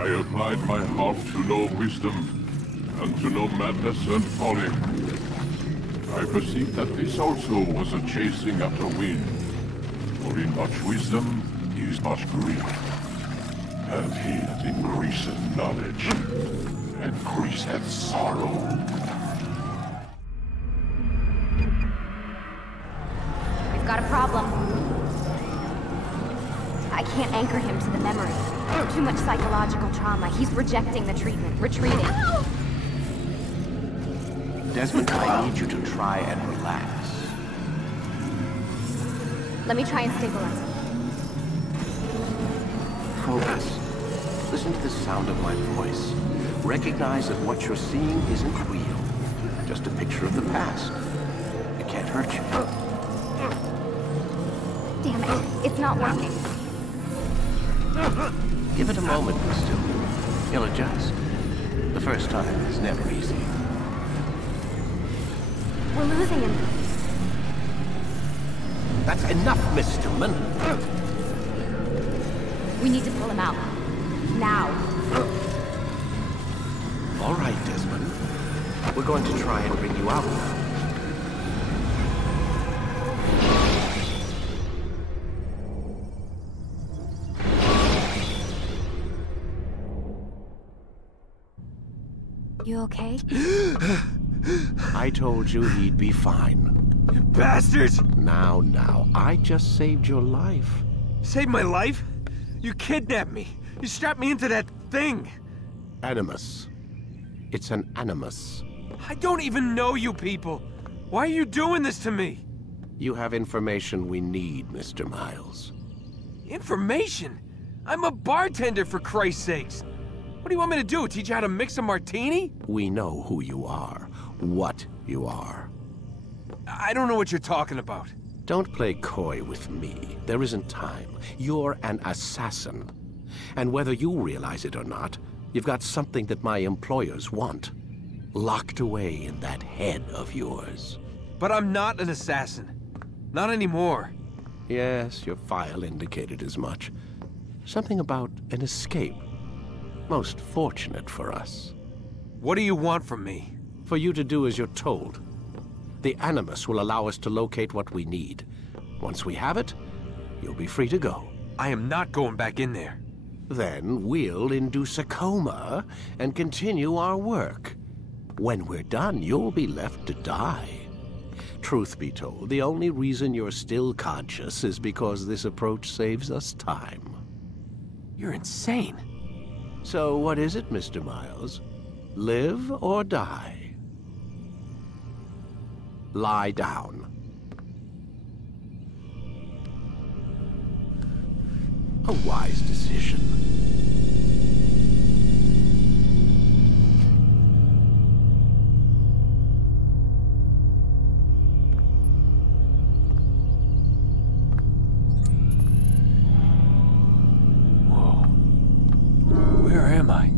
I applied my heart to know wisdom, and to know madness and folly. I perceived that this also was a chasing after wind. For in much wisdom is much grief. And he that increaseth knowledge increaseth sorrow. We've got a problem. I can't anchor him to the memory. Too much psychological trauma. He's rejecting the treatment, retreating. Desmond, I need you to try and relax. Let me try and stabilize him. Focus. Listen to the sound of my voice. Recognize that what you're seeing isn't real. Just a picture of the past. It can't hurt you. Damn it. It's not working. Give it a moment, Crystal. He'll adjust. The first time is never easy. We're losing him. That's enough, Miss Stillman. We need to pull him out. Now. All right, Desmond. We're going to try and bring you out now. You okay? I told you he'd be fine. You bastards! Now, I just saved your life. Saved my life? You kidnapped me. You strapped me into that thing. Animus. It's an animus. I don't even know you people. Why are you doing this to me? You have information we need, Mr. Miles. Information? I'm a bartender, for Christ's sakes. What do you want me to do? Teach you how to mix a martini? We know who you are, what you are. I don't know what you're talking about. Don't play coy with me. There isn't time. You're an assassin. And whether you realize it or not, you've got something that my employers want. Locked away in that head of yours. But I'm not an assassin. Not anymore. Yes, your file indicated as much. Something about an escape. Most fortunate for us. What do you want from me? For you to do as you're told. The Animus will allow us to locate what we need. Once we have it, you'll be free to go. I am not going back in there. Then we'll induce a coma and continue our work. When we're done, you'll be left to die. Truth be told, the only reason you're still conscious is because this approach saves us time. You're insane. So what is it, Mr. Miles? Live or die? Lie down. A wise decision. Whoa. Where am I?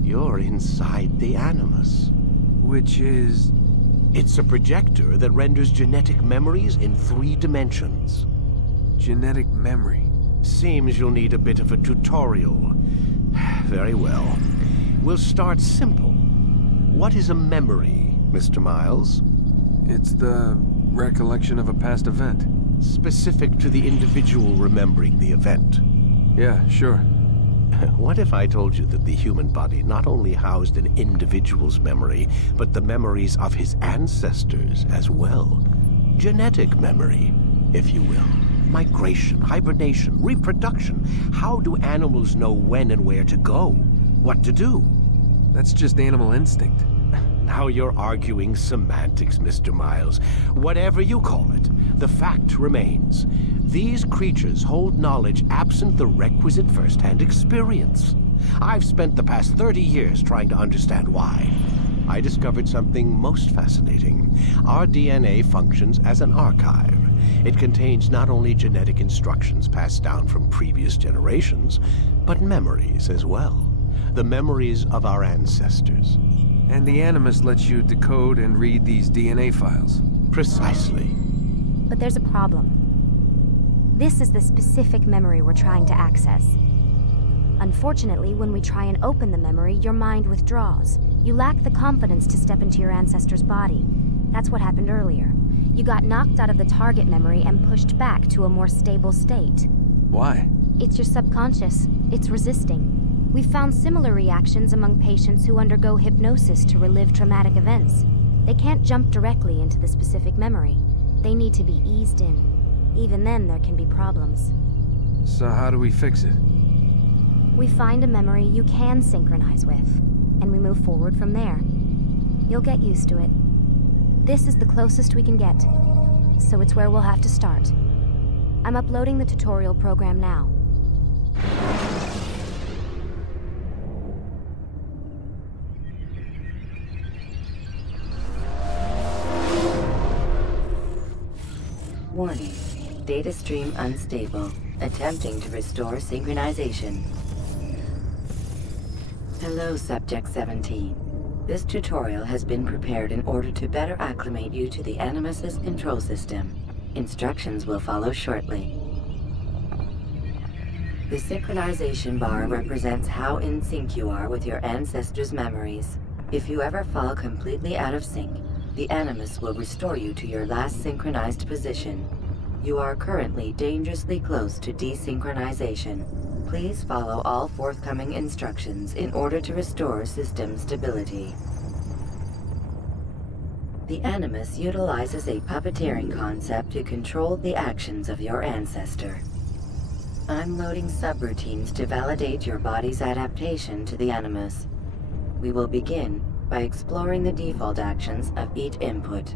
You're inside the Animus. Which is... It's a projector that renders genetic memories in 3 dimensions. Genetic memory. Seems you'll need a bit of a tutorial. Very well. We'll start simple. What is a memory, Mr. Miles? It's the recollection of a past event. Specific to the individual remembering the event. Yeah, sure. What if I told you that the human body not only housed an individual's memory, but the memories of his ancestors as well? Genetic memory, if you will. Migration, hibernation, reproduction. How do animals know when and where to go? What to do? That's just animal instinct. Now you're arguing semantics, Mr. Miles. Whatever you call it, the fact remains. These creatures hold knowledge absent the requisite first-hand experience. I've spent the past 30 years trying to understand why. I discovered something most fascinating. Our DNA functions as an archive. It contains not only genetic instructions passed down from previous generations, but memories as well. The memories of our ancestors. And the Animus lets you decode and read these DNA files. Precisely. But there's a problem. This is the specific memory we're trying to access. A Unfortunately, when we try and open the memory, your mind withdraws. You lack the confidence to step into your ancestor's body. That's what happened earlier. You got knocked out of the target memory and pushed back to a more stable state. Why? It's your subconscious. It's resisting. We've found similar reactions among patients who undergo hypnosis to relive traumatic events. They can't jump directly into the specific memory. They need to be eased in. Even then, there can be problems. So how do we fix it? We find a memory you can synchronize with, and we move forward from there. You'll get used to it. This is the closest we can get, so it's where we'll have to start. I'm uploading the tutorial program now. Warning. Data stream unstable. Attempting to restore synchronization. Hello, Subject 17. This tutorial has been prepared in order to better acclimate you to the Animus's control system. Instructions will follow shortly. The synchronization bar represents how in sync you are with your ancestors' memories. If you ever fall completely out of sync, the Animus will restore you to your last synchronized position. You are currently dangerously close to desynchronization. Please follow all forthcoming instructions in order to restore system stability. The Animus utilizes a puppeteering concept to control the actions of your ancestor. I'm loading subroutines to validate your body's adaptation to the Animus. We will begin by exploring the default actions of each input.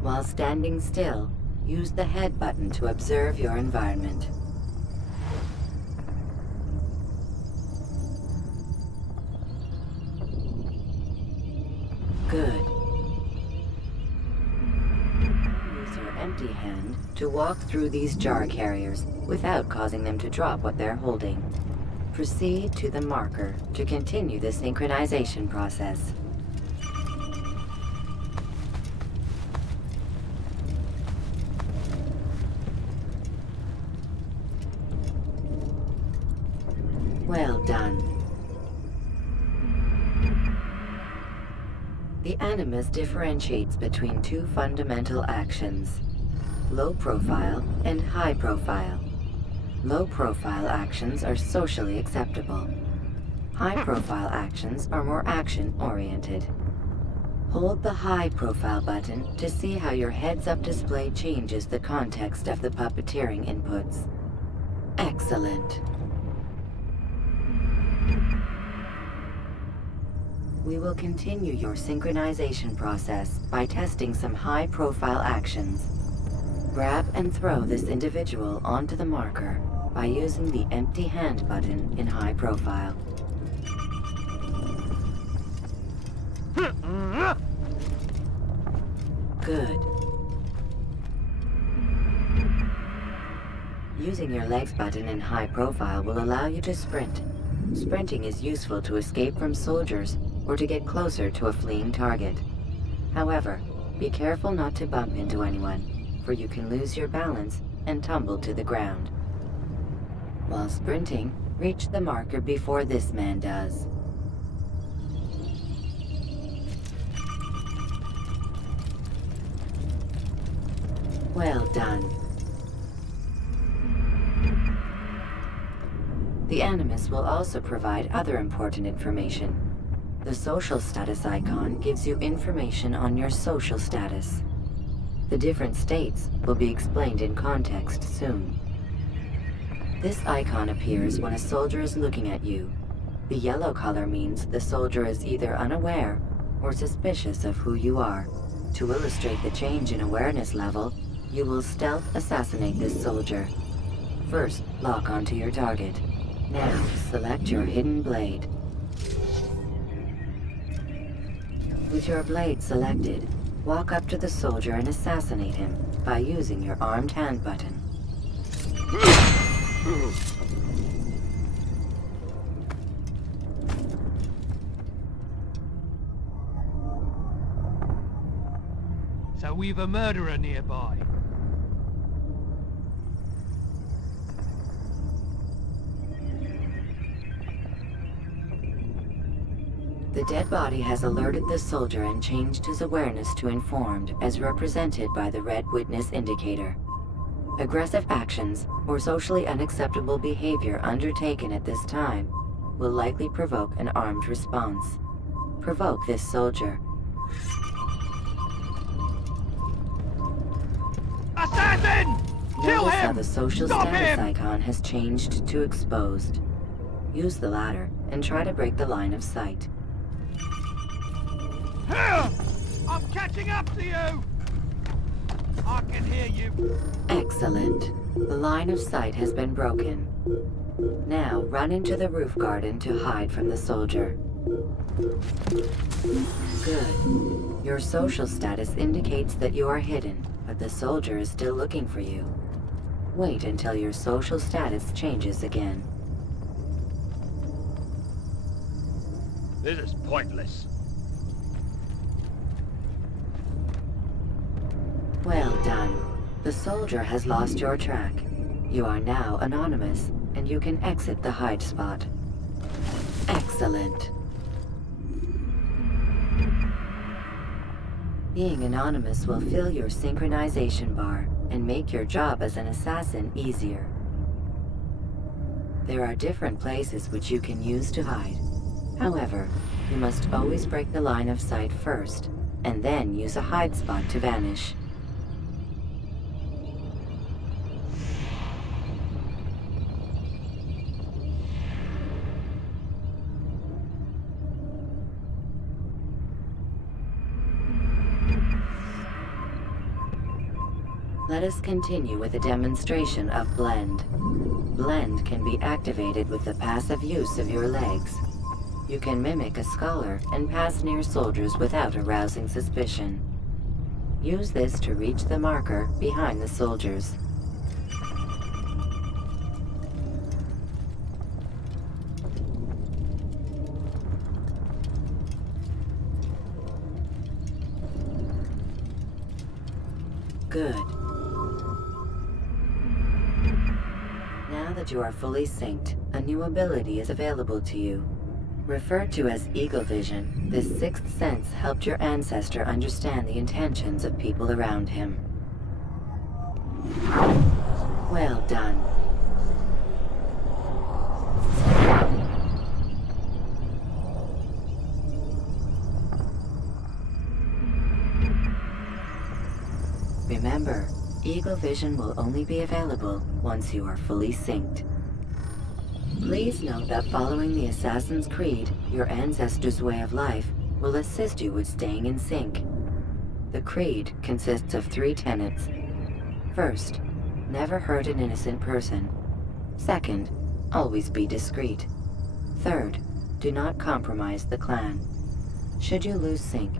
While standing still, use the head button to observe your environment. Good. Use your empty hand to walk through these jar carriers without causing them to drop what they're holding. Proceed to the marker to continue the synchronization process. Well done. The Animus differentiates between two fundamental actions: low profile and high profile. Low profile actions are socially acceptable. High profile actions are more action-oriented. Hold the high profile button to see how your heads-up display changes the context of the puppeteering inputs. Excellent. We will continue your synchronization process by testing some high-profile actions. Grab and throw this individual onto the marker by using the empty hand button in high profile. Good. Using your legs button in high profile will allow you to sprint. Sprinting is useful to escape from soldiers or to get closer to a fleeing target. However, be careful not to bump into anyone, for you can lose your balance and tumble to the ground. While sprinting, reach the marker before this man does. Well done. The Animus will also provide other important information. The social status icon gives you information on your social status. The different states will be explained in context soon. This icon appears when a soldier is looking at you. The yellow color means the soldier is either unaware or suspicious of who you are. To illustrate the change in awareness level, you will stealth assassinate this soldier. First, lock onto your target. Now, select your hidden blade. With your blade selected, walk up to the soldier and assassinate him by using your armed hand button. So we've a murderer nearby. The dead body has alerted the soldier and changed his awareness to informed, as represented by the red witness indicator. Aggressive actions or socially unacceptable behavior undertaken at this time will likely provoke an armed response. Provoke this soldier. Assassin! Kill Notice how him! the social Stop status him! icon has changed to exposed. Use the latter and try to break the line of sight. Here! I'm catching up to you! I can hear you. Excellent. The line of sight has been broken. Now run into the roof garden to hide from the soldier. Good. Your social status indicates that you are hidden, but the soldier is still looking for you. Wait until your social status changes again. This is pointless. Well done. The soldier has lost your track. You are now anonymous, and you can exit the hide spot. Excellent. Being anonymous will fill your synchronization bar and make your job as an assassin easier. There are different places which you can use to hide. However, you must always break the line of sight first, and then use a hide spot to vanish. Let us continue with a demonstration of Blend. Blend can be activated with the passive use of your legs. You can mimic a scholar and pass near soldiers without arousing suspicion. Use this to reach the marker behind the soldiers. Good. Now that you are fully synced, a new ability is available to you. Referred to as Eagle Vision, this sixth sense helped your ancestor understand the intentions of people around him. Well done. Remember, Eagle Vision will only be available once you are fully synced. Please note that following the Assassin's Creed, your ancestors' way of life, will assist you with staying in sync. The Creed consists of 3 tenets. First, never hurt an innocent person. Second, always be discreet. Third, do not compromise the clan. Should you lose sync,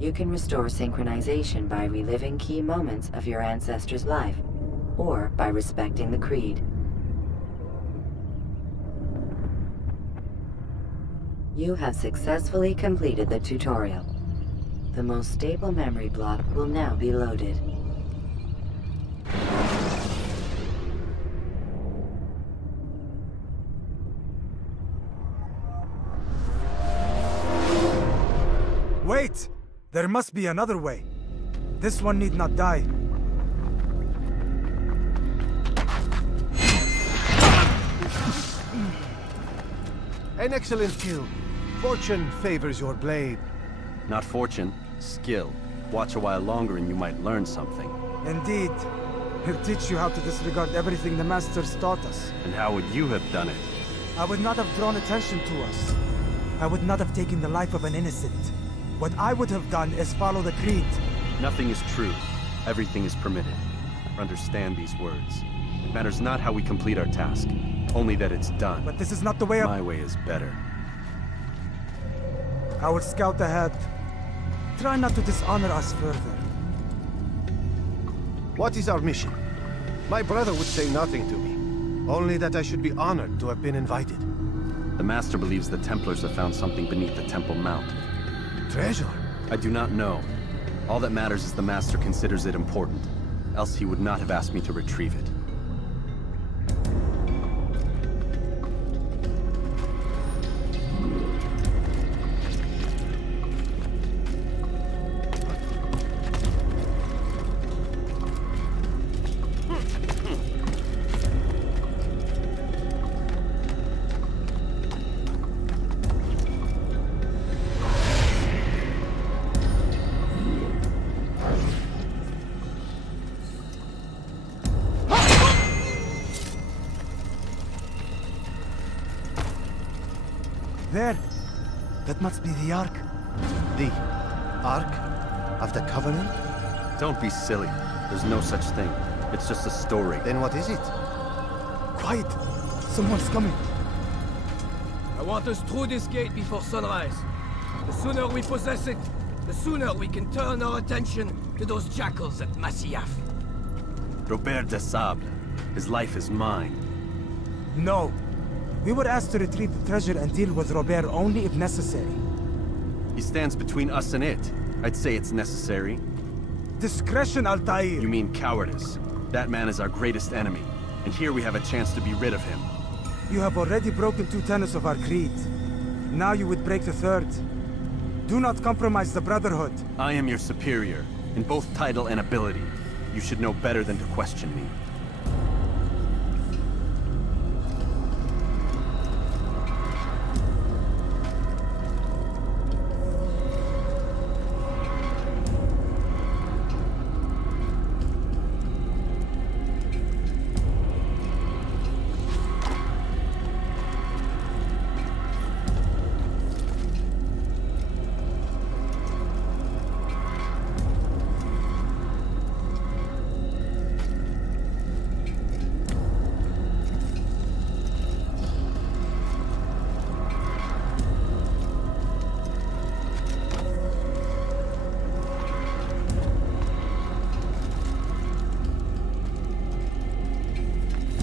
you can restore synchronization by reliving key moments of your ancestor's life, or by respecting the Creed. You have successfully completed the tutorial. The most stable memory block will now be loaded. Wait! There must be another way. This one need not die. An excellent kill. Fortune favors your blade. Not fortune, skill. Watch a while longer and you might learn something. Indeed. He'll teach you how to disregard everything the Masters taught us. And how would you have done it? I would not have drawn attention to us. I would not have taken the life of an innocent. What I would have done is follow the Creed. Nothing is true. Everything is permitted. Understand these words. It matters not how we complete our task, only that it's done. But this is not the way My way is better. I will scout ahead. Try not to dishonor us further. What is our mission? My brother would say nothing to me. Only that I should be honored to have been invited. The Master believes the Templars have found something beneath the Temple Mount. Treasure? I do not know. All that matters is the Master considers it important. Else he would not have asked me to retrieve it. There. That must be the Ark. The Ark of the Covenant? Don't be silly. There's no such thing. It's just a story. Then what is it? Quiet! Someone's coming. I want us through this gate before sunrise. The sooner we possess it, the sooner we can turn our attention to those jackals at Masyaf. Robert de Sable. His life is mine. No. We were asked to retrieve the treasure and deal with Robert only if necessary. He stands between us and it. I'd say it's necessary. Discretion, Altair! You mean cowardice. That man is our greatest enemy, and here we have a chance to be rid of him. You have already broken 2 tenets of our creed. Now you would break the 3rd. Do not compromise the Brotherhood. I am your superior, in both title and ability. You should know better than to question me.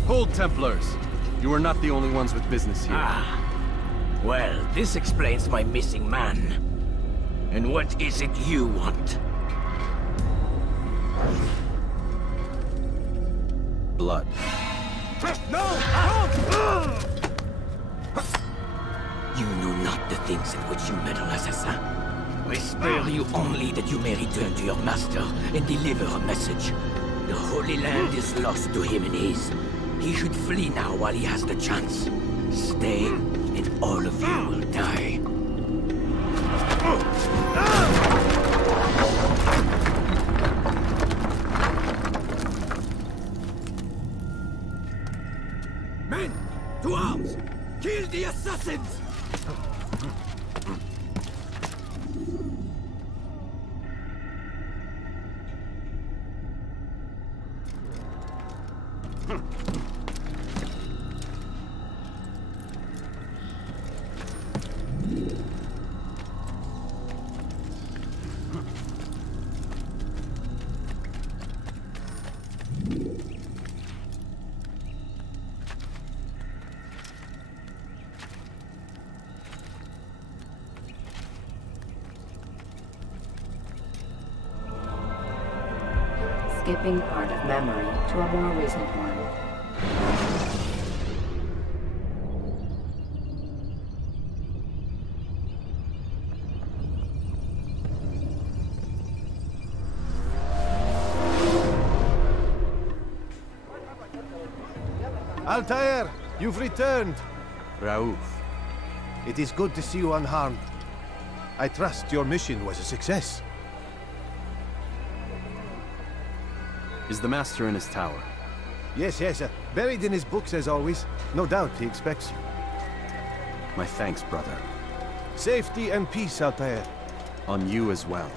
Hold, Templars! You are not the only ones with business here. Ah. Well, this explains my missing man. And what is it you want? Blood. No! You know not the things in which you meddle, assassin. I spare you only that you may return to your master and deliver a message. The Holy Land is lost to him and his. He should flee now while he has the chance. Stay, and all of you will die. Men, to arms! Kill the assassins! Skipping part of memory to a more recent one. Altair, you've returned. Raouf. It is good to see you unharmed. I trust your mission was a success. Is the Master in his tower? Yes, buried in his books as always. No doubt he expects you. My thanks, brother. Safety and peace, Altair. On you as well.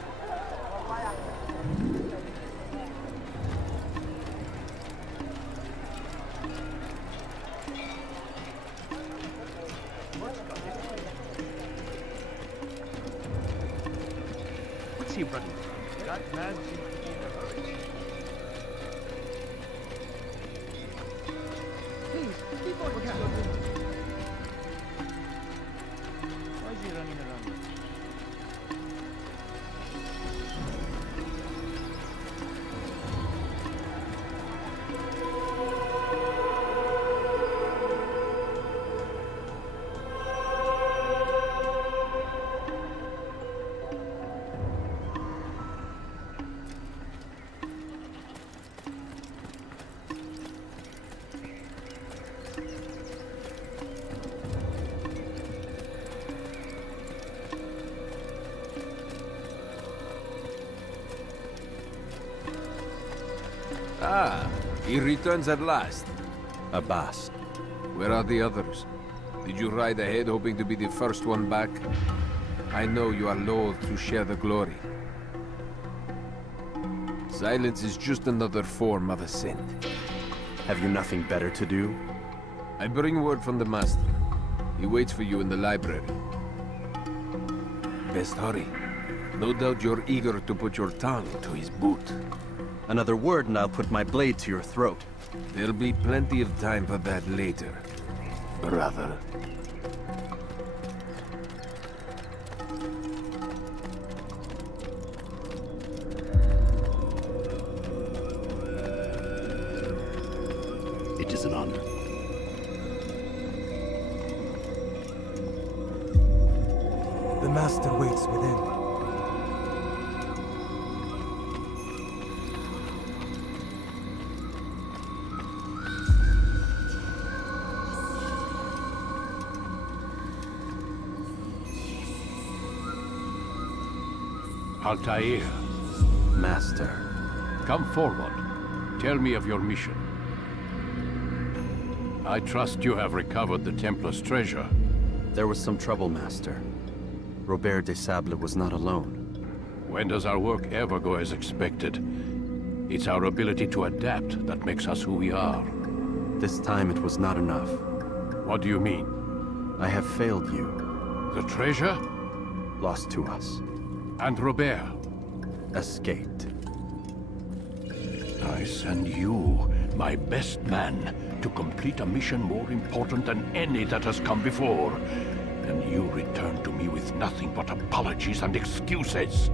What's he running? That man seems to be in a hurry. Please, keep on going. Why is he running around? Ah, he returns at last. Abbas. Where are the others? Did you ride ahead hoping to be the first one back? I know you are loath to share the glory. Silence is just another form of assent. Have you nothing better to do? I bring word from the Master. He waits for you in the library. Best hurry. No doubt you're eager to put your tongue to his boot. Another word and I'll put my blade to your throat. There'll be plenty of time for that later, brother. It is an honor. The Master waits within. Altair, Master. come forward. Tell me of your mission. I trust you have recovered the Templar's treasure. There was some trouble, Master. Robert de Sable was not alone. When does our work ever go as expected? It's our ability to adapt that makes us who we are. This time it was not enough. What do you mean? I have failed you. The treasure? Lost to us. And Robert? Escaped. I send you, my best man, to complete a mission more important than any that has come before. And you return to me with nothing but apologies and excuses.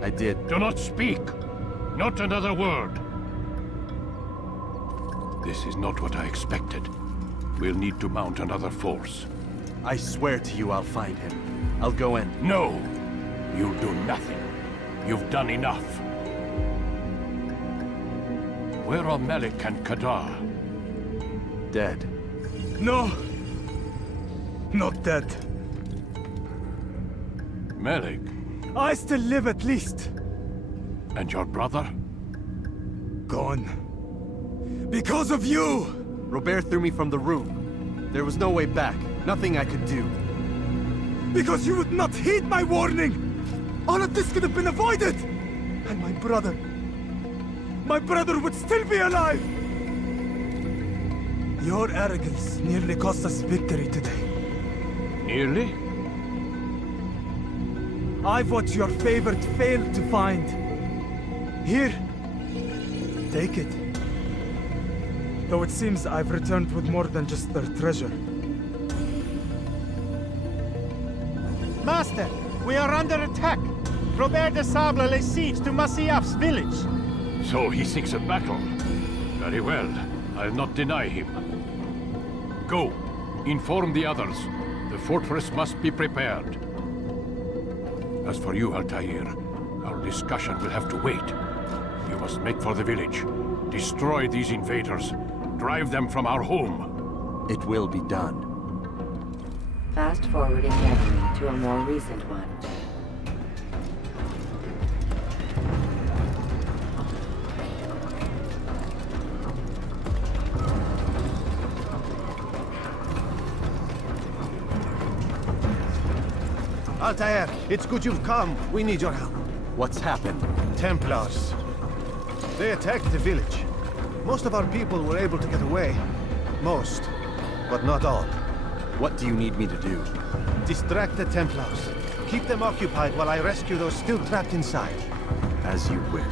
I did. Do not speak! Not another word! This is not what I expected. We'll need to mount another force. I swear to you I'll find him. I'll go in. No! You'll do nothing. You've done enough. Where are Melik and Kadar? Dead. No! Not dead. Melik? I still live at least. And your brother? Gone. Because of you! Robert threw me from the room. There was no way back. Nothing I could do. Because you would not heed my warning! All of this could have been avoided! And my brother would still be alive! Your arrogance nearly cost us victory today. Nearly? I've what your favorite failed to find. Here, take it. Though it seems I've returned with more than just their treasure. Master, we are under attack. Robert de Sable lays siege to Masyaf's village. So he seeks a battle. Very well. I'll not deny him. Go. Inform the others. The fortress must be prepared. As for you, Altair, our discussion will have to wait. You must make for the village. Destroy these invaders. Drive them from our home. It will be done. Fast-forwarding memory to a more recent one. Altair, it's good you've come. We need your help. What's happened? Templars. They attacked the village. Most of our people were able to get away. Most, but not all. What do you need me to do? Distract the Templars. Keep them occupied while I rescue those still trapped inside. As you wish.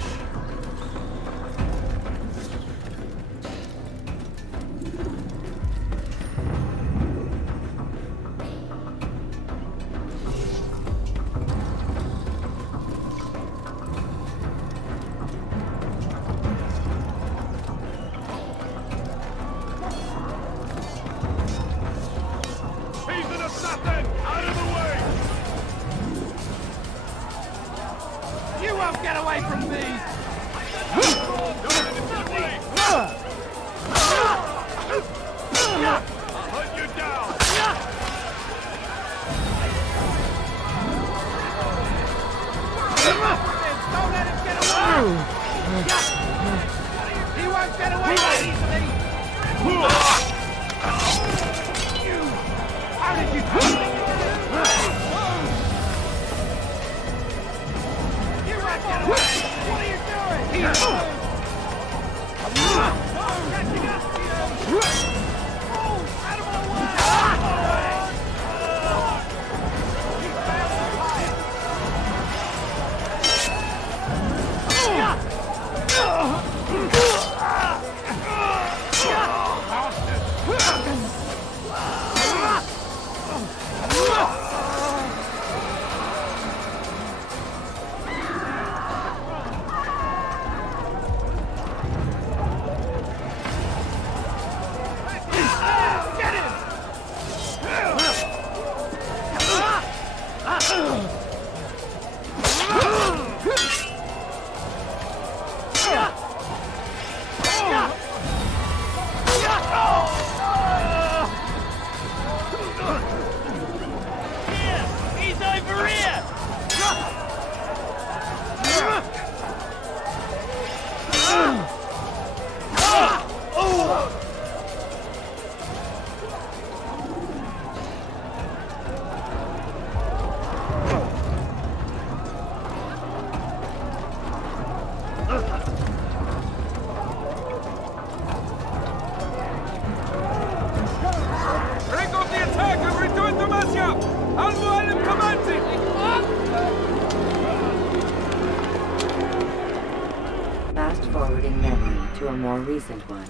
Fast-forwarding memory to a more recent one.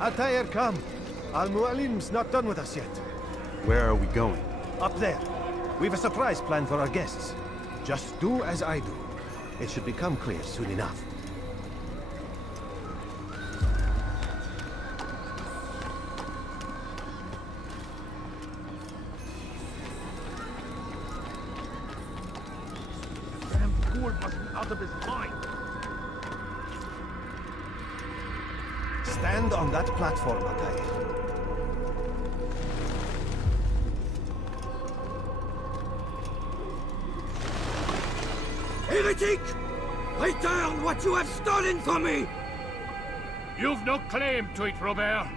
Altair, come. Al-Mualim's not done with us yet. Where are we going? Up there. We've a surprise planned for our guests. Just do as I do. It should become clear soon enough. Stand on that platform, Altair. Heretic! Return what you have stolen from me! You've no claim to it, Robert.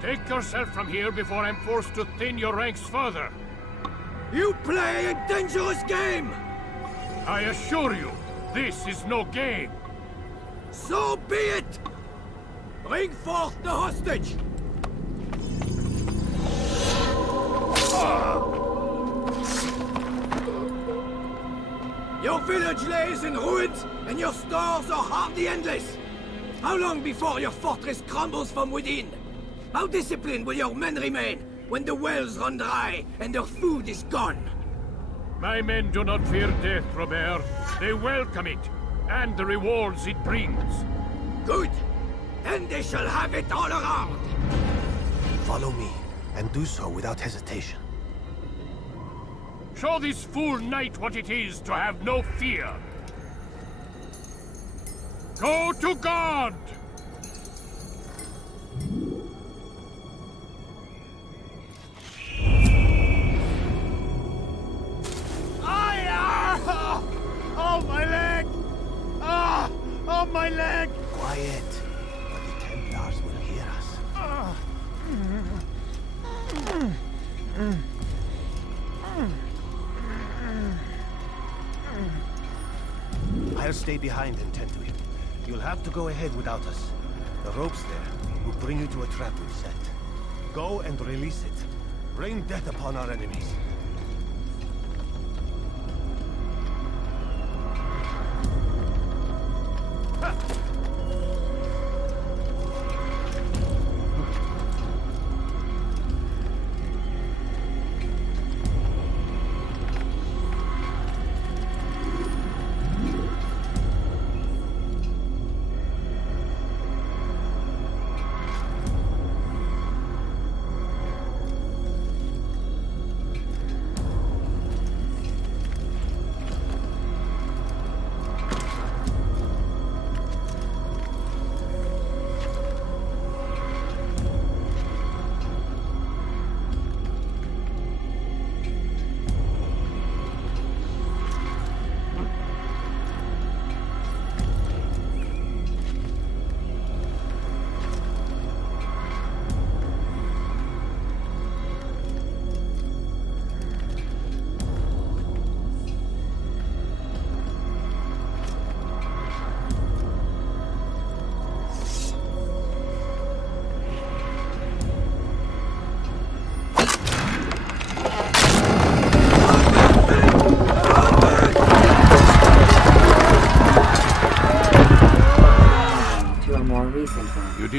Take yourself from here before I'm forced to thin your ranks further. You play a dangerous game! I assure you, this is no game. So be it! Bring forth the hostage! Your village lays in ruins, and your stores are hardly endless. How long before your fortress crumbles from within? How disciplined will your men remain when the wells run dry and their food is gone? My men do not fear death, Robert. They welcome it, and the rewards it brings. Good. Then they shall have it all around. Follow me, and do so without hesitation. Show this fool knight what it is to have no fear. Go to God! Oh, my leg! Ah! Oh, my leg! Quiet. Or the Templars will hear us. I'll stay behind and tend to him. You'll have to go ahead without us. The ropes there will bring you to a trap we've set. Go and release it. Rain death upon our enemies.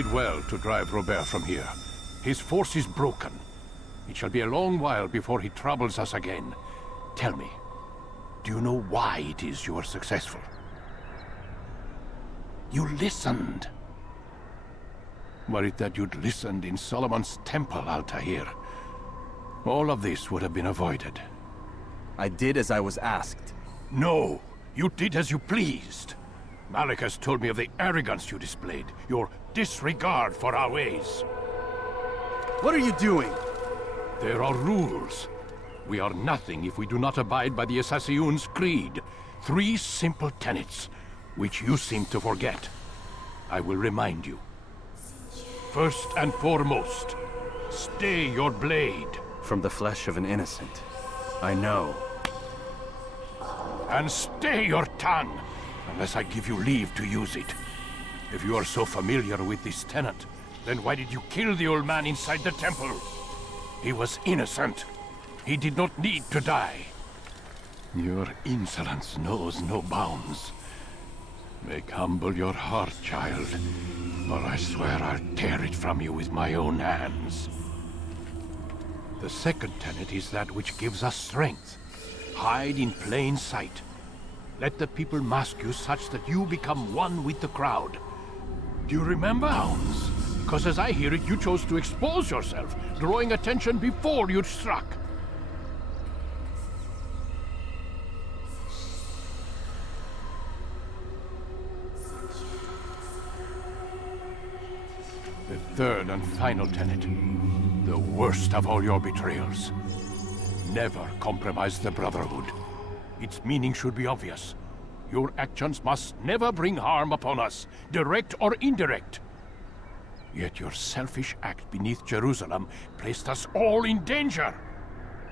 did well to drive Robert from here. His force is broken. It shall be a long while before he troubles us again. Tell me, do you know why it is you are successful? You listened. Were it that you'd listened in Solomon's temple, Altair, all of this would have been avoided. I did as I was asked. No, you did as you pleased. Malik has told me of the arrogance you displayed, your disregard for our ways. What are you doing? There are rules. We are nothing if we do not abide by the Assassin's creed. 3 simple tenets, which you seem to forget. I will remind you. First and foremost, stay your blade. From the flesh of an innocent. I know. And stay your tongue, unless I give you leave to use it. If you are so familiar with this tenet, then why did you kill the old man inside the temple? He was innocent. He did not need to die. Your insolence knows no bounds. Make humble your heart, child, or I swear I'll tear it from you with my own hands. The second tenet is that which gives us strength. Hide in plain sight. Let the people mask you such that you become one with the crowd. Do you remember, Hounds? Because as I hear it, you chose to expose yourself, drawing attention before you'd struck. The third and final tenet, the worst of all your betrayals. Never compromise the Brotherhood. Its meaning should be obvious. Your actions must never bring harm upon us, direct or indirect. Yet your selfish act beneath Jerusalem placed us all in danger.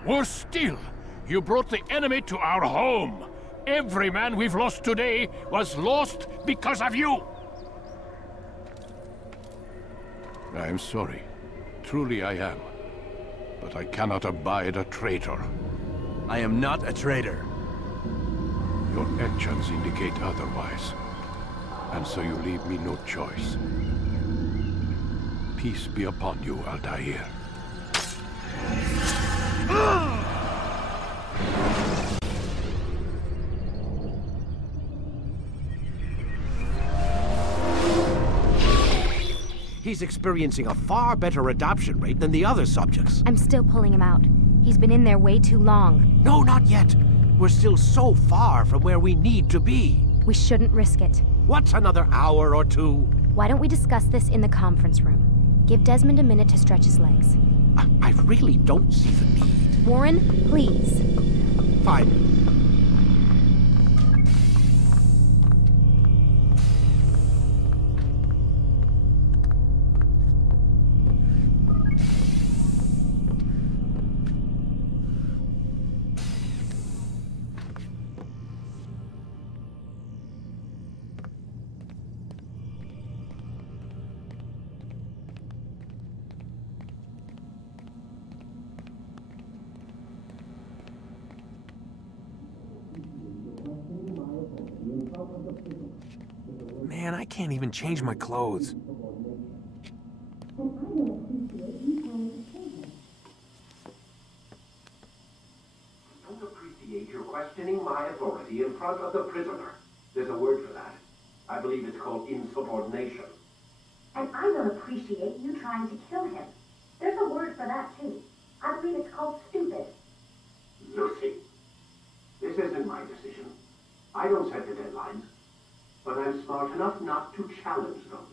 Worse still, you brought the enemy to our home. Every man we've lost today was lost because of you. I am sorry. Truly I am. But I cannot abide a traitor. I am not a traitor. Your actions indicate otherwise. And so you leave me no choice. Peace be upon you, Altair. He's experiencing a far better adoption rate than the other subjects. I'm still pulling him out. He's been in there way too long. No, not yet. We're still so far from where we need to be. We shouldn't risk it. What's another hour or two? Why don't we discuss this in the conference room? Give Desmond a minute to stretch his legs. I really don't see the need. Warren, please. Fine. Man, I can't even change my clothes. I don't appreciate your questioning my authority in front of the prisoner. There's a word for that. I believe it's called insubordination. And I don't appreciate you trying to kill him. There's a word for that, too. I believe it's called stupid. Lucy, this isn't my decision. I don't set the deadlines. But I'm smart enough not to challenge them.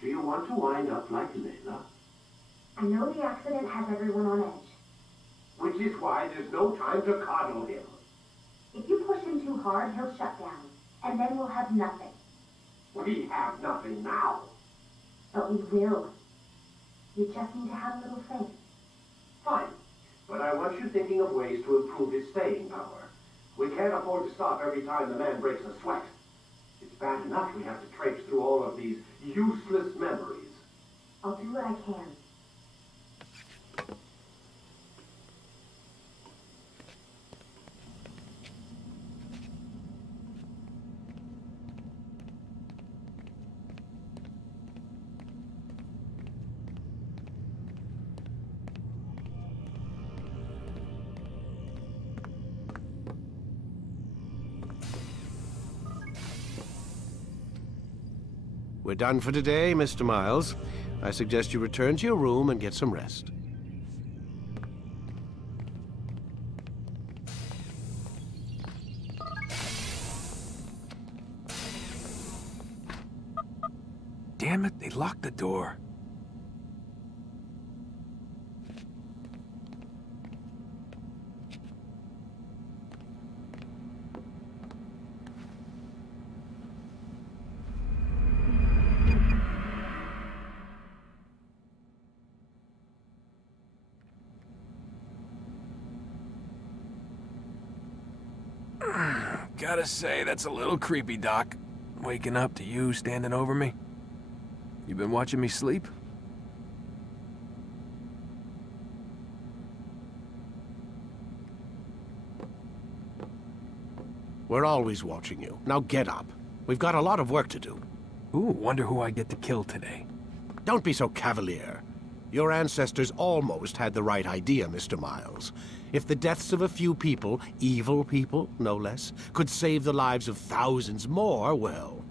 Do you want to wind up like Layla? I know the accident has everyone on edge. Which is why there's no time to coddle him. If you push him too hard, he'll shut down. And then we'll have nothing. We have nothing now. But we will. You just need to have a little faith. Fine. But I want you thinking of ways to improve his staying power. We can't afford to stop every time the man breaks a sweat. It's bad enough we have to traipse through all of these useless memories. I'll do what I can. We're done for today, Mr. Miles. I suggest you return to your room and get some rest. Damn it, they locked the door. Gotta say, that's a little creepy, Doc. Waking up to you standing over me. You been watching me sleep? We're always watching you. Now get up. We've got a lot of work to do. Ooh, wonder who I get to kill today. Don't be so cavalier. Your ancestors almost had the right idea, Mr. Miles. If the deaths of a few people, evil people, no less, could save the lives of thousands more, well,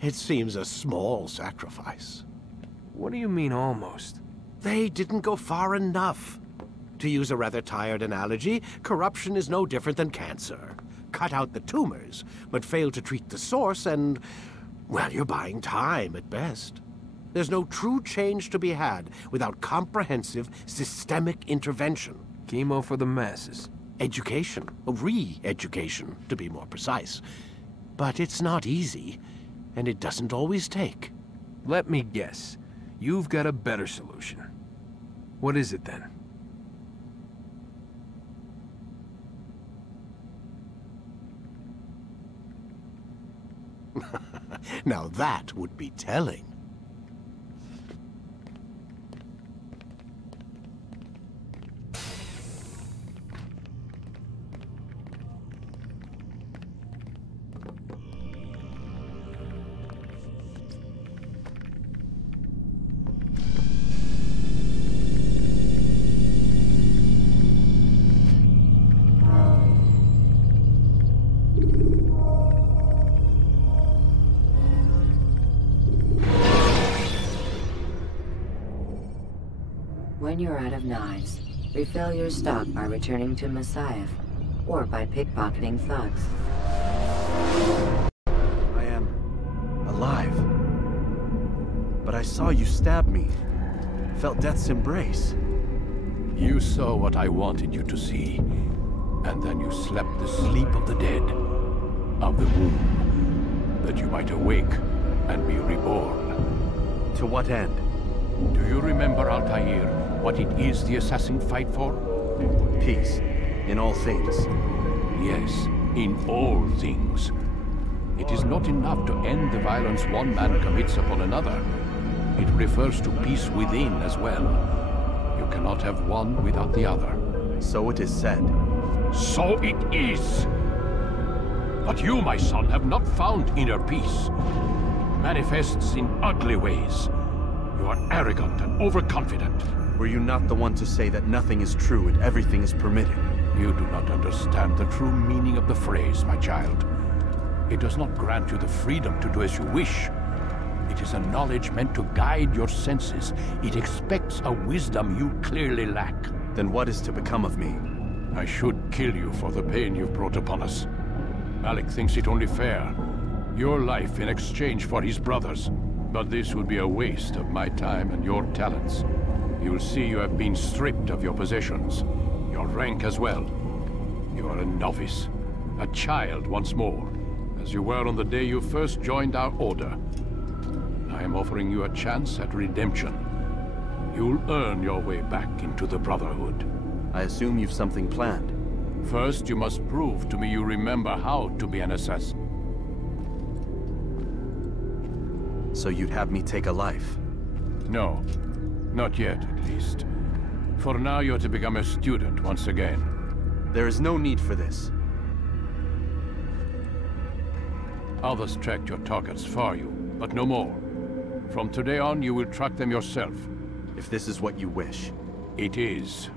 it seems a small sacrifice. What do you mean, almost? They didn't go far enough. To use a rather tired analogy, corruption is no different than cancer. Cut out the tumors, but fail to treat the source and, well, you're buying time at best. There's no true change to be had without comprehensive, systemic intervention. Chemo for the masses. Education. Re-education, to be more precise. But it's not easy, and it doesn't always take. Let me guess. You've got a better solution. What is it, then? Now that would be telling. When you're out of knives, refill your stock by returning to Masyaf, or by pickpocketing thugs. I am alive. But I saw you stab me. Felt death's embrace. You saw what I wanted you to see, and then you slept the sleep of the dead, of the womb, that you might awake and be reborn. To what end? Do you remember, Altair, what it is the assassin fight for? Peace. In all things. Yes, in all things. It is not enough to end the violence one man commits upon another. It refers to peace within as well. You cannot have one without the other. So it is said. So it is! But you, my son, have not found inner peace. Manifests in ugly ways. You are arrogant and overconfident. Were you not the one to say that nothing is true and everything is permitted? You do not understand the true meaning of the phrase, my child. It does not grant you the freedom to do as you wish. It is a knowledge meant to guide your senses. It expects a wisdom you clearly lack. Then what is to become of me? I should kill you for the pain you've brought upon us. Malik thinks it only fair. Your life in exchange for his brother's. But this would be a waste of my time and your talents. You'll see you have been stripped of your possessions. Your rank as well. You are a novice. A child once more. As you were on the day you first joined our order. I am offering you a chance at redemption. You'll earn your way back into the Brotherhood. I assume you've something planned. First, you must prove to me you remember how to be an assassin. So you'd have me take a life? No. Not yet, at least. For now, you're to become a student once again. There is no need for this. Others tracked your targets for you, but no more. From today on, you will track them yourself. If this is what you wish. It is.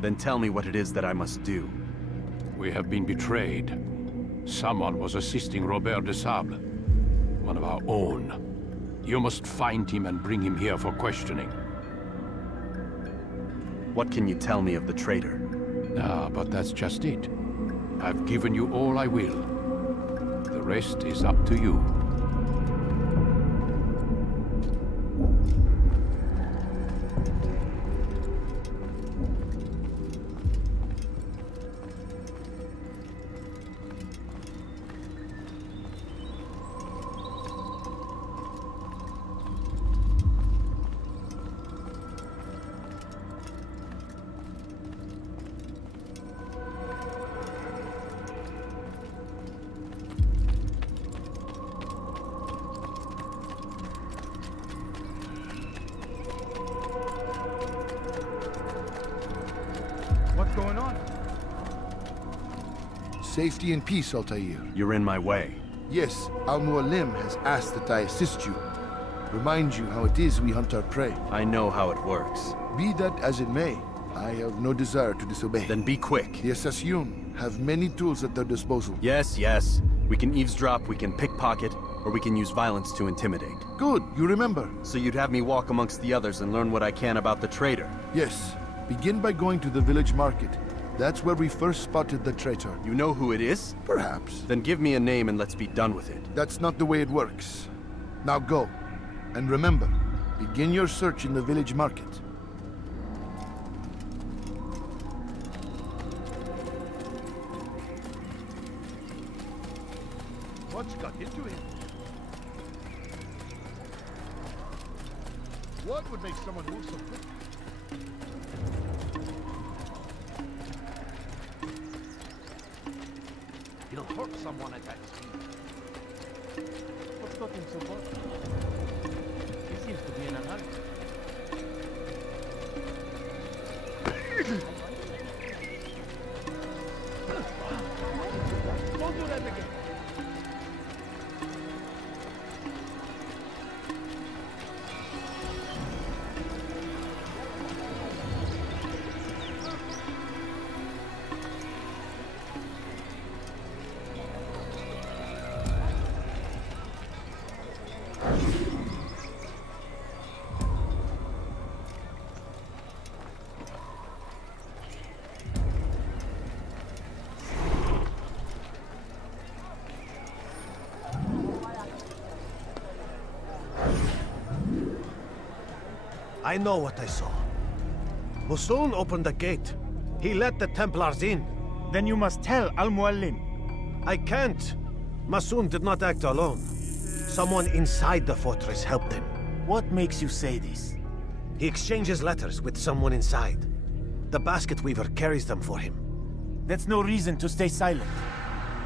Then tell me what it is that I must do. We have been betrayed. Someone was assisting Robert de Sable, one of our own. You must find him and bring him here for questioning. What can you tell me of the traitor? Ah, but that's just it. I've given you all I will. The rest is up to you. What's going on? Safety and peace, Altair. You're in my way. Yes, Al-Mualim has asked that I assist you. Remind you how it is we hunt our prey. I know how it works. Be that as it may, I have no desire to disobey. Then be quick. The Assassiyun have many tools at their disposal. Yes, yes. We can eavesdrop, we can pickpocket, or we can use violence to intimidate. Good, you remember. So you'd have me walk amongst the others and learn what I can about the traitor? Yes. Begin by going to the village market. That's where we first spotted the traitor. You know who it is? Perhaps. Then give me a name and let's be done with it. That's not the way it works. Now go. And remember, begin your search in the village market. What's got into him? What would make someone move so quick? He'll hurt someone at that speed. What's got him so far? He seems to be in a hurry. Don't do that again. I know what I saw. Musun opened the gate. He let the Templars in. Then you must tell Al-Mualim. I can't. Musun did not act alone. Someone inside the fortress helped him. What makes you say this? He exchanges letters with someone inside. The basket weaver carries them for him. That's no reason to stay silent.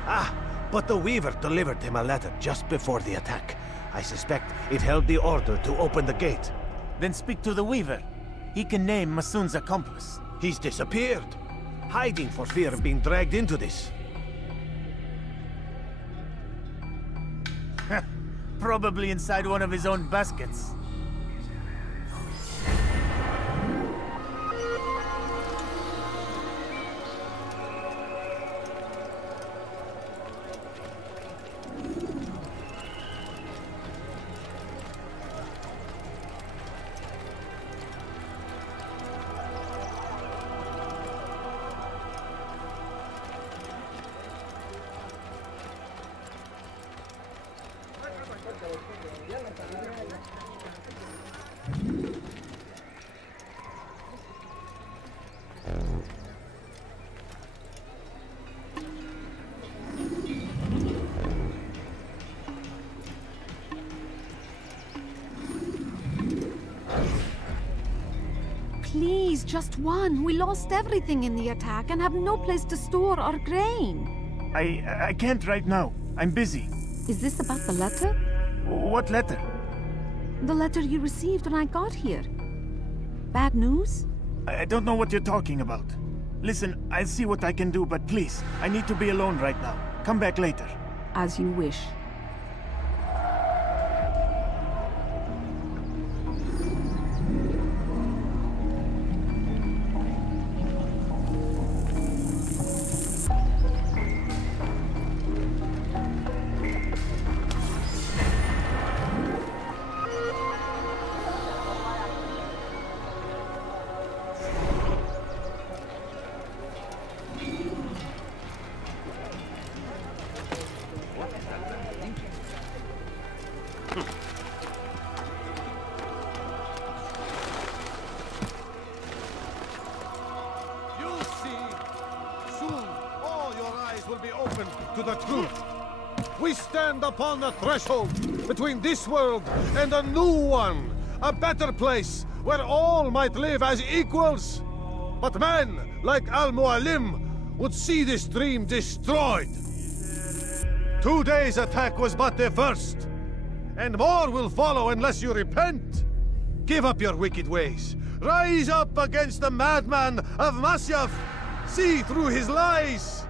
Ah, but the weaver delivered him a letter just before the attack. I suspect it held the order to open the gate. Then speak to the weaver. He can name Masun's accomplice. He's disappeared, hiding for fear of being dragged into this. Probably inside one of his own baskets. Please, just one. We lost everything in the attack and have no place to store our grain. I can't right now. I'm busy. Is this about the letter? What letter? The letter you received when I got here. Bad news? I don't know what you're talking about. Listen, I'll see what I can do, but please, I need to be alone right now. Come back later. As you wish. will be open to the truth. We stand upon the threshold between this world and a new one, a better place where all might live as equals. But men like Al-Mualim would see this dream destroyed. Today's attack was but the first, and more will follow unless you repent. Give up your wicked ways. Rise up against the madman of Masyaf. See through his lies.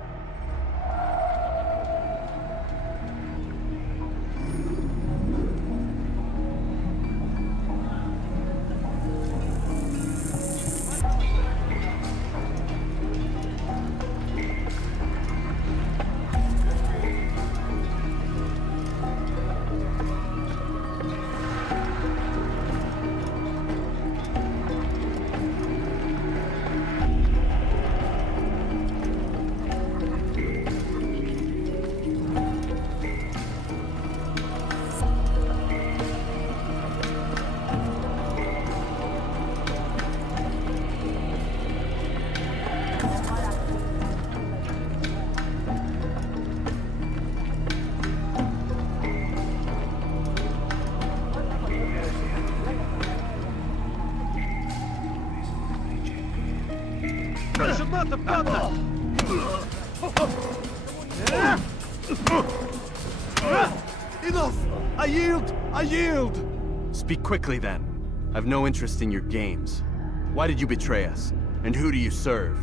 I should not have done that! Enough! I yield! I yield! Speak quickly, then. I've no interest in your games. Why did you betray us? And who do you serve?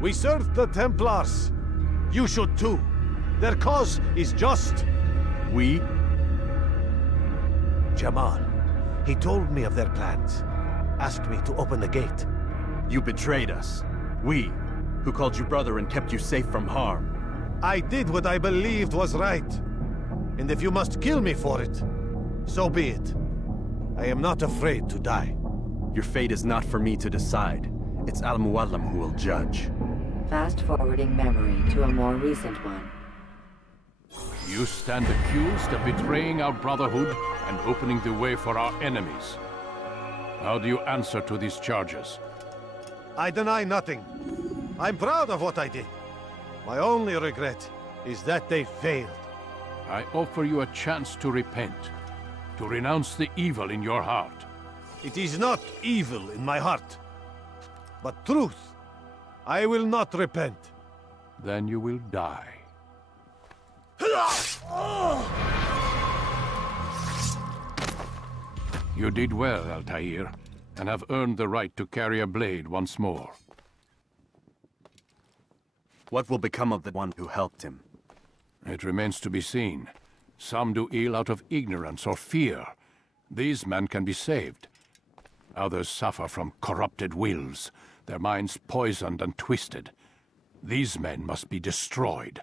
We serve the Templars. You should too. Their cause is just. We? Jamal. He told me of their plans. Asked me to open the gate. You betrayed us. We, who called you brother and kept you safe from harm. I did what I believed was right. And if you must kill me for it, so be it. I am not afraid to die. Your fate is not for me to decide. It's Al-Mualim who will judge. Fast-forwarding memory to a more recent one. You stand accused of betraying our Brotherhood and opening the way for our enemies. How do you answer to these charges? I deny nothing. I'm proud of what I did. My only regret is that they failed. I offer you a chance to repent, to renounce the evil in your heart. It is not evil in my heart, but truth. I will not repent. Then you will die. You did well, Altair, and have earned the right to carry a blade once more. What will become of the one who helped him? It remains to be seen. Some do ill out of ignorance or fear. These men can be saved. Others suffer from corrupted wills, their minds poisoned and twisted. These men must be destroyed.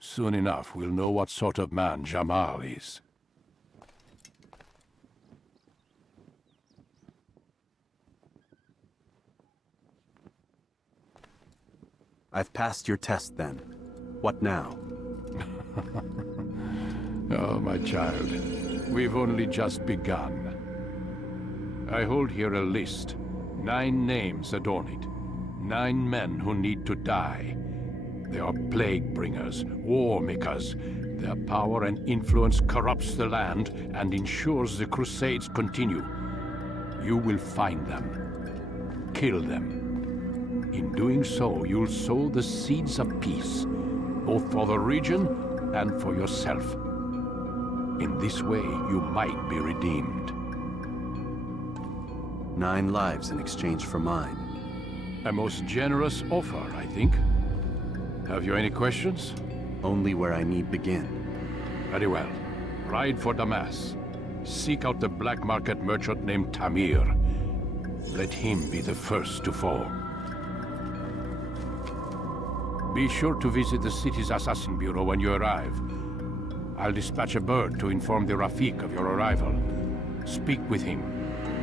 Soon enough, we'll know what sort of man Jamal is. I've passed your test, then. What now? Oh, my child. We've only just begun. I hold here a list. 9 names adorn it. 9 men who need to die. They are plague bringers, war makers. Their power and influence corrupts the land and ensures the Crusades continue. You will find them. Kill them. In doing so, you'll sow the seeds of peace, both for the region and for yourself. In this way, you might be redeemed. 9 lives in exchange for mine. A most generous offer, I think. Have you any questions? Only where I need begin. Very well. Ride for Damas. Seek out the black market merchant named Tamir. Let him be the first to fall. Be sure to visit the city's assassin bureau when you arrive. I'll dispatch a bird to inform the Rafik of your arrival. Speak with him.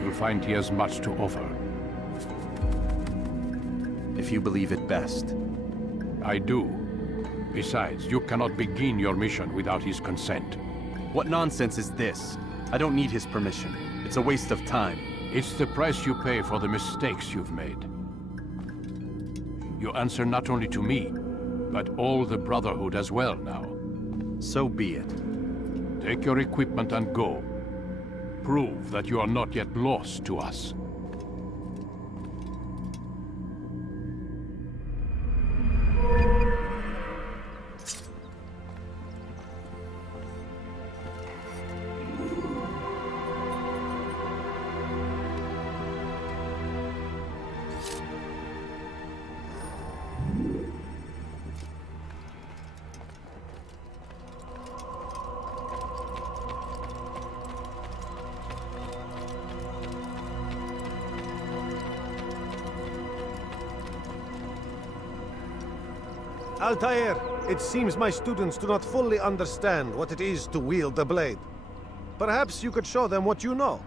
You'll find he has much to offer. If you believe it best. I do. Besides, you cannot begin your mission without his consent. What nonsense is this? I don't need his permission. It's a waste of time. It's the price you pay for the mistakes you've made. You answer not only to me, but all the Brotherhood as well now. So be it. Take your equipment and go. Prove that you are not yet lost to us. Altair, it seems my students do not fully understand what it is to wield the blade. Perhaps you could show them what you know.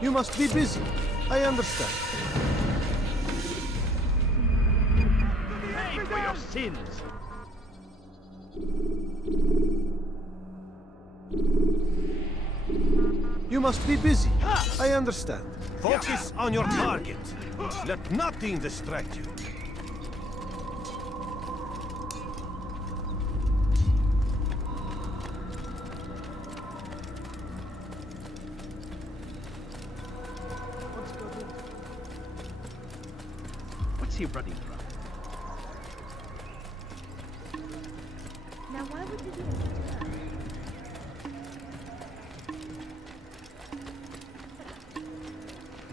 You must be busy. I understand. Pay for your sins! You must be busy. I understand. Focus on your target. Let nothing distract you. What's he running from? Now, why would you do this?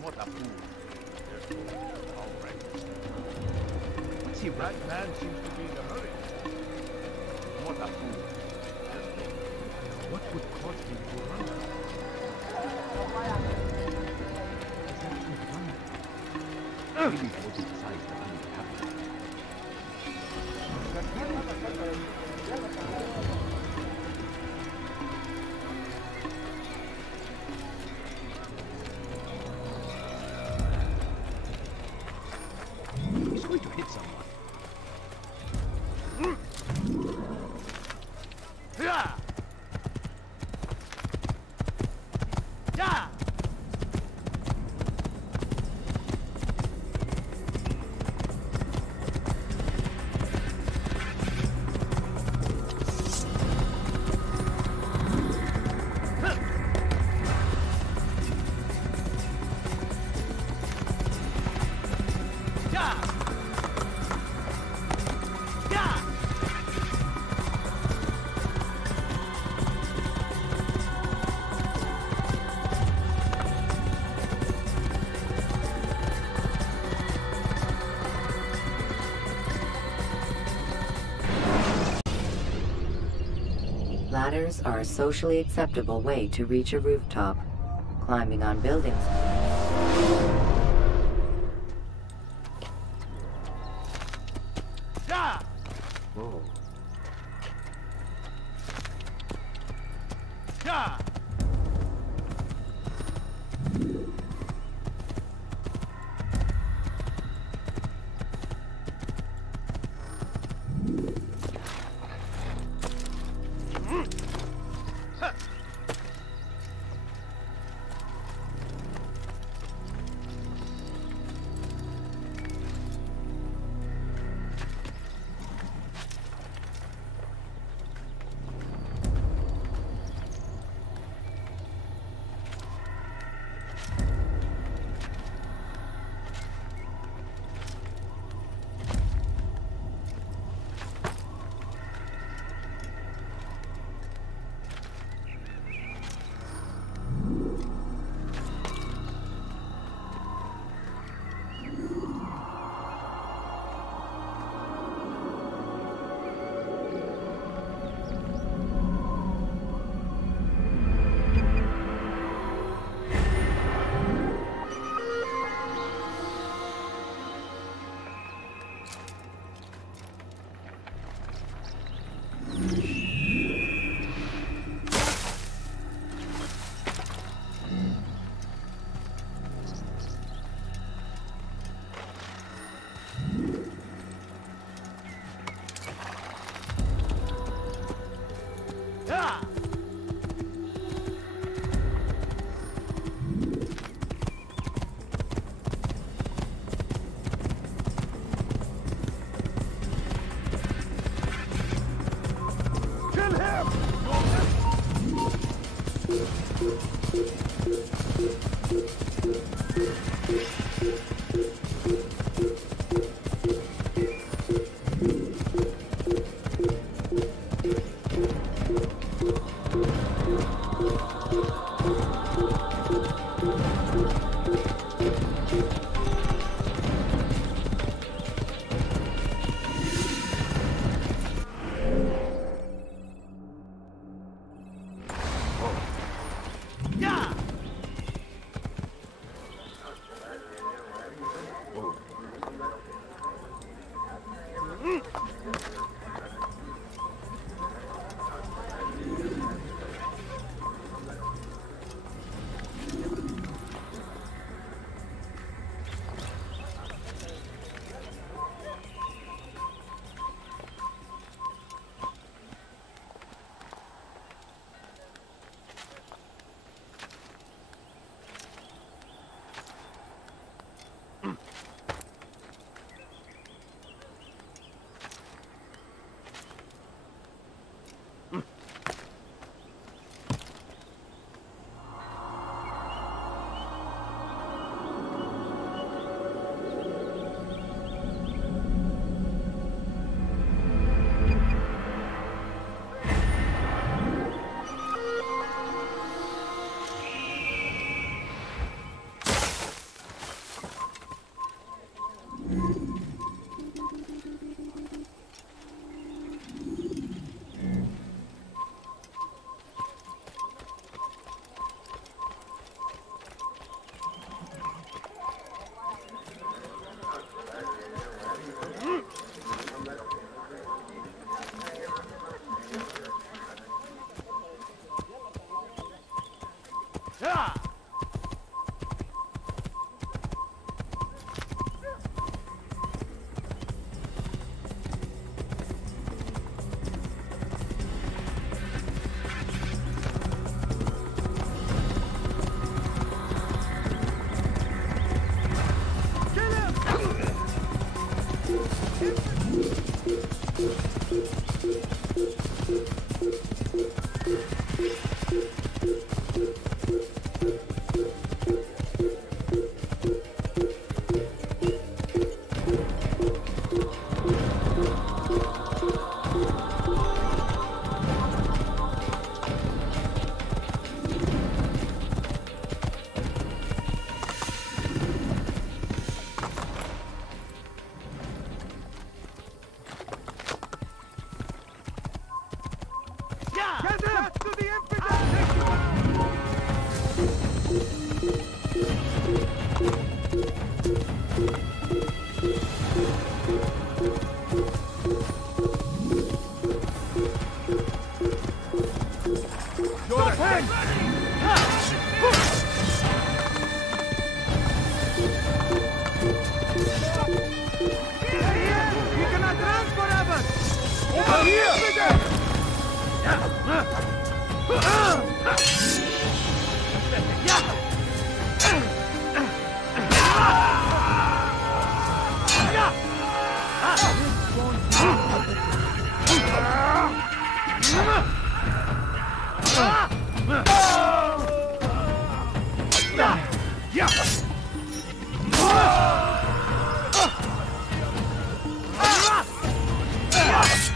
What a fool. All right. What's he running? That man seems to be in a hurry. What a fool. What would cause him to run? Maybe he wasn't decided to be happy. He's going to hit someone. Yeah! Yeah! Ladders are a socially acceptable way to reach a rooftop. Climbing on buildings. Whoa.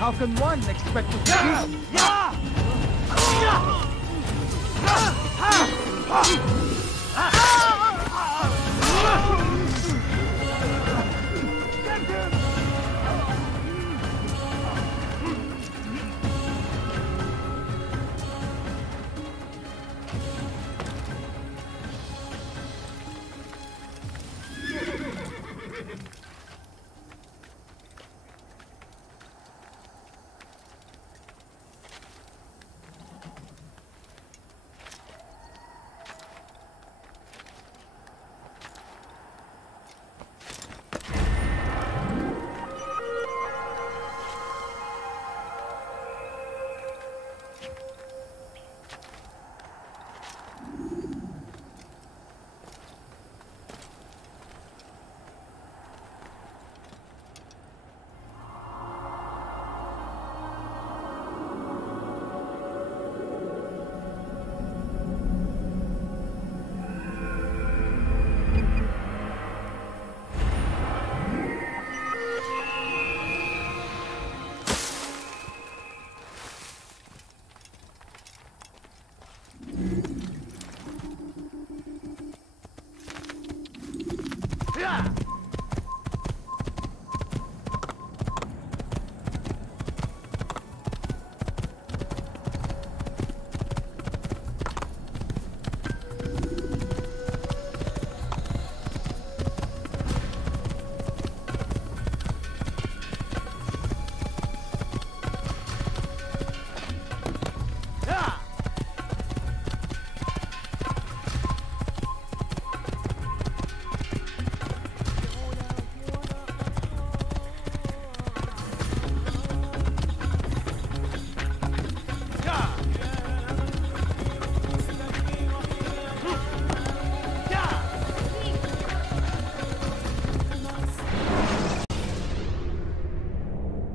How can one expect to defeat?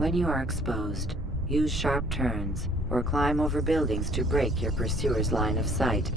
When you are exposed, use sharp turns or climb over buildings to break your pursuer's line of sight.